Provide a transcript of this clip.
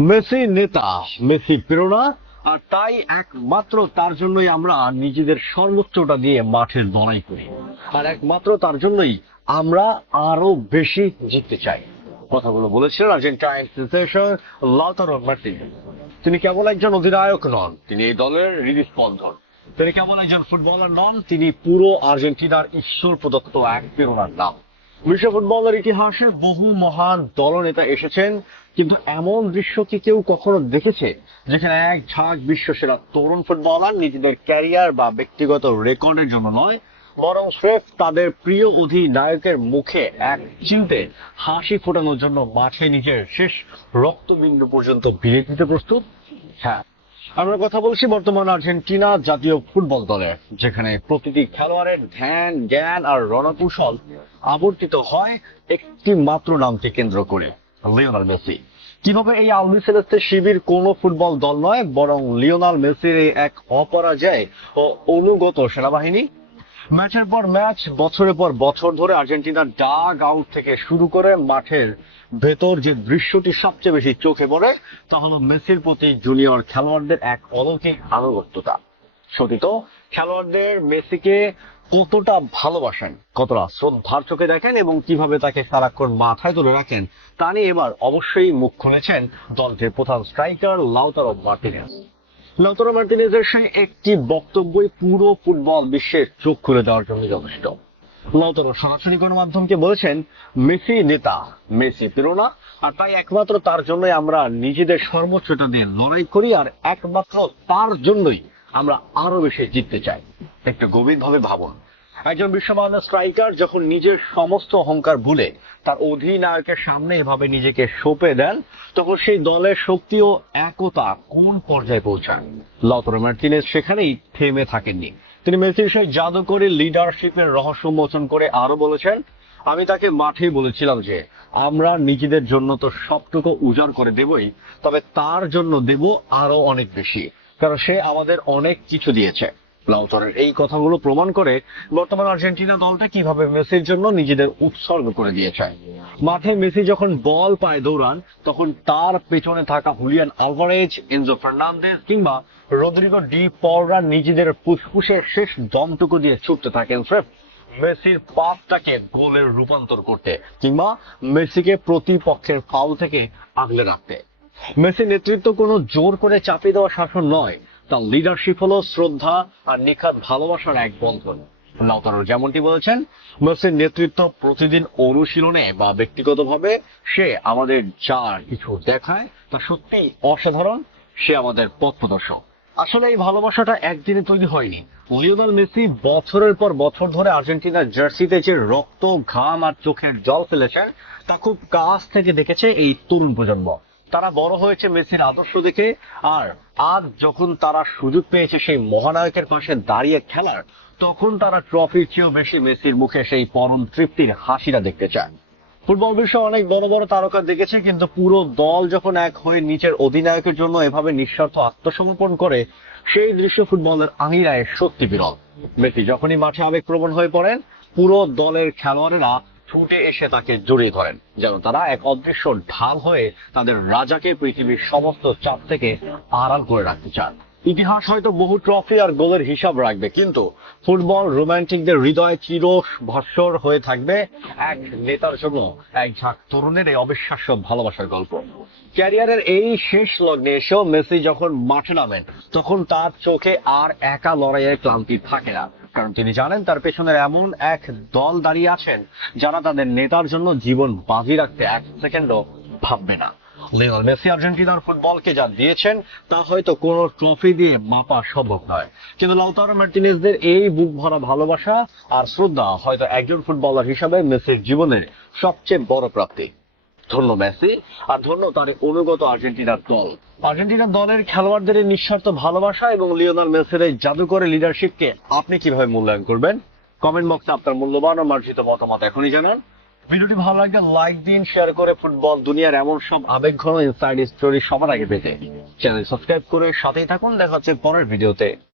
Messi নেতা, Messi প্রেরণা, আর তাই একমাত্র তার জন্যই আমরা নিজেদের সর্বোচ্চটা দিয়ে মাঠের লড়াই করি, আর একমাত্র তার জন্যই আমরা আরো বেশি জিততে চাই। কথাগুলো বলেছিলেন আর্জেন্টাইন সেন্সেশন লাউতারো মার্টিনেজ। তিনি কেবল একজন অধিনায়ক নন, তিনি এই দলের হৃদস্পন্দন। তিনি কেবল একজন ফুটবলার নন, তিনি পুরো আর্জেন্টিনার ঈশ্বর প্রদত্ত এক প্রেরণার নাম। বিশ্ব ফুটবলের ইতিহাসে বহু মহান দলনেতা এসেছেন, কিন্তু এমন দৃশ্য কি কেউ কখনো দেখেছে যেখানে এক ঝাঁক বিশ্বসেরা তরুণ ফুটবলার নিজেদের ক্যারিয়ার বা ব্যক্তিগত রেকর্ডের জন্য নয়, বরং স্রেফ তাদের প্রিয় অধিনায়কের মুখে এক চিনতে হাসি ফোটানোর জন্য মাঠে নিজের শেষ রক্তবিন্দু পর্যন্ত বিলিয়ে দিতে প্রস্তুত? হ্যাঁ, আমরা কথা বলছি বর্তমান আর্জেন্টিনা জাতীয় ফুটবল দলের, যেখানে প্রতিটি খেলোয়াড়ের ধ্যান, জ্ঞান আর রণকৌশল আবর্তিত হয় একটি মাত্র নামকে কেন্দ্র করে, লিওনেল মেসি। কিভাবে এই আলবিসেলেস্তে শিবির কোনো ফুটবল দল নয়, বরং লিওনেল মেসির এই এক অপরাজয় ও অনুগত সেনাবাহিনী। ম্যাচের পর ম্যাচ, বছরের পর বছর ধরে আর্জেন্টিনার ডাগ আউট থেকে শুরু করে মাঠের ভেতর যে দৃশ্যটি সবচেয়ে বেশি চোখে পড়ে তা হলো মেসির প্রতি জুনিয়র খেলোয়াড়দের এক অলৌকিক আনুগত্যতা। সতীত খেলোয়াড়দের মেসিকে কতটা ভালোবাসেন, কতটা শ্রদ্ধার চোখে দেখেন এবং কিভাবে তাকে সারাক্ষণ মাথায় তুলে রাখেন তা নিয়ে এবার অবশ্যই মুখ খুলেছেন দলটির প্রধান স্ট্রাইকার লাউতারো মার্টিনেজ। লাউতারো মার্টিনেজের সেই একটি বক্তব্যই পুরো ফুটবল বিশ্বের চোখ খুলে দেওয়ার জন্য যথেষ্ট। লাউতারো সরাসরি গণমাধ্যমকে বলেছেন, মেসি নেতা, মেসি প্রেরণা, আর তাই একমাত্র তার জন্যই আমরা নিজেদের সর্বোচ্চটা দিয়ে লড়াই করি, আর একমাত্র তার জন্যই আমরা আরো বেশি জিততে চাই। একটু গভীরভাবে ভাবুন, একজন বিশ্বমান্য স্ট্রাইকার যখন নিজের সমস্ত অহংকার ভুলে তার অধিনায়কের সামনে এভাবে নিজেকে সঁপে দেন, তখন সেই দলের শক্তি ও একতা কোন পর্যায়ে পৌঁছান। লাউতারো মার্টিনেজ সেখানেই থেমে থাকেননি। তিনি মেসির সেই জাদুকরী লিডারশিপের রহস্য উন্মোচন করে আরো বলেছেন, আমি তাকে মাঠেই বলেছিলাম যে আমরা নিজেদের জন্য তো সবটুকু উজাড় করে দেবই, তবে তার জন্য দেব আরো অনেক বেশি, কারণ সে আমাদের অনেক কিছু দিয়েছে। লাউতারোর এই কথাগুলো প্রমাণ করে বর্তমান আর্জেন্টিনা দলটা কিভাবে মেসির জন্য নিজেদের উৎসর্গ করে দিয়েছে। মাঠে মেসি যখন বল পায় দৌড়ান, তখন তার পেছনে থাকা হুলিয়ান আলভারেজ, এনজো ফার্নান্দেজ কিংবা রদ্রিগো ডি পলরা নিজেদের ফুসফুসের শেষ দমটুকু দিয়ে ছুটতে থাকেন স্রেফ মেসির পাসটাকে গোলের রূপান্তর করতে কিংবা মেসিকে প্রতিপক্ষের ফাউল থেকে আগলে রাখতে। মেসির নেতৃত্ব কোনো জোর করে চাপিয়ে দেওয়া শাসন নয়, তার লিডারশিপ হলো শ্রদ্ধা আর নিখাত ভালোবাসার এক বন্ধন। লাউতারো যেমনটি বলেছেন, মেসির নেতৃত্ব প্রতিদিন অনুশীলনে বা ব্যক্তিগতভাবে সে আমাদের যা কিছু দেখায় তা সত্যি অসাধারণ। সে আমাদের পথ প্রদর্শক। আসলে এই ভালোবাসাটা একদিনে তৈরি হয়নি। লিওনেল মেসি বছরের পর বছর ধরে আর্জেন্টিনার জার্সিতে যে রক্ত, ঘাম আর চোখের জল ফেলেছেন তা খুব কাছ থেকে দেখেছে এই তরুণ প্রজন্ম। তারা বড় হয়েছে মেসির আদর্শ দেখে, আর আজ যখন তারা সুযোগ পেয়েছে সেই মহানায়কের পাশে দাঁড়িয়ে খেলার, তখন তারা ট্রফির চেয়েও বেশি মেসির মুখে সেই পরম তৃপ্তির হাসিটা দেখতে চায়। ফুটবল বিশ্ব অনেক বড় বড় তারকা দেখেছে, কিন্তু পুরো দল যখন এক হয়ে নিচের অধিনায়কের জন্য এভাবে নিঃস্বার্থ আত্মসমর্পণ করে, সেই দৃশ্য ফুটবলের আঙিনায় সত্যি বিরল। মেসি যখনই মাঠে আবেগপ্রবণ হয়ে পড়েন, পুরো দলের খেলোয়াড়েরা ছুটে এসে তাকে জড়িয়ে ধরেন, যেন তারা এক অদৃশ্য ঢাল হয়ে তাদের রাজাকে পৃথিবীর সমস্ত চাপ থেকে আড়াল করে রাখতে চান। ইতিহাস হয়তো বহু ট্রফি আর গোলের হিসাব রাখবে, কিন্তু ফুটবল রোমান্টিকদের হৃদয় চির ভাস্বর হয়ে থাকবে এক নেতার জন্য এক ঝাঁক তরুণের এই অবিশ্বাস্য ভালোবাসার গল্প। ক্যারিয়ারের এই শেষ লগ্নে এসেও মেসি যখন মাঠে নামেন, তখন তার চোখে আর একা লড়াইয়ের ক্লান্তি থাকে না, কারণ তিনি জানেন তার পেছনের এমন এক দল দাঁড়িয়ে আছেন যারা তাদের নেতার জন্য জীবন বাজি রাখতে এক সেকেন্ডও ভাববে না। লিওনেল মেসি আর্জেন্টিনার ফুটবলকে যা দিয়েছেন তা হয়তো কোনো ট্রফি দিয়ে মাপা সম্ভব নয়, কিন্তু লাউতারো মার্টিনেজদের এই বুক ভরা ভালোবাসা আর শ্রদ্ধা হয়তো একজন ফুটবলার হিসাবে মেসির জীবনের সবচেয়ে বড় প্রাপ্তি। ধন্য মেসি, আর ধন্য তার অনুগত আর্জেন্টিনার দল। আর্জেন্টিনার দলের খেলোয়াড়দের এই নিঃস্বার্থ ভালোবাসা এবং লিওনেল মেসির এই জাদুকরী লিডারশিপকে আপনি কিভাবে মূল্যায়ন করবেন? কমেন্ট বক্সে আপনার মূল্যবান ও মার্জিত মতামত এখনই জানান। ভিডিওটি ভালো লাগলে লাইক দিন, শেয়ার করে ফুটবল দুনিয়ার এমন সব আবেগঘন ইনসাইড স্টোরি সবার আগে পেতে চ্যানেল সাবস্ক্রাইব করে সাথেই থাকুন। দেখা হচ্ছে পরের ভিডিওতে।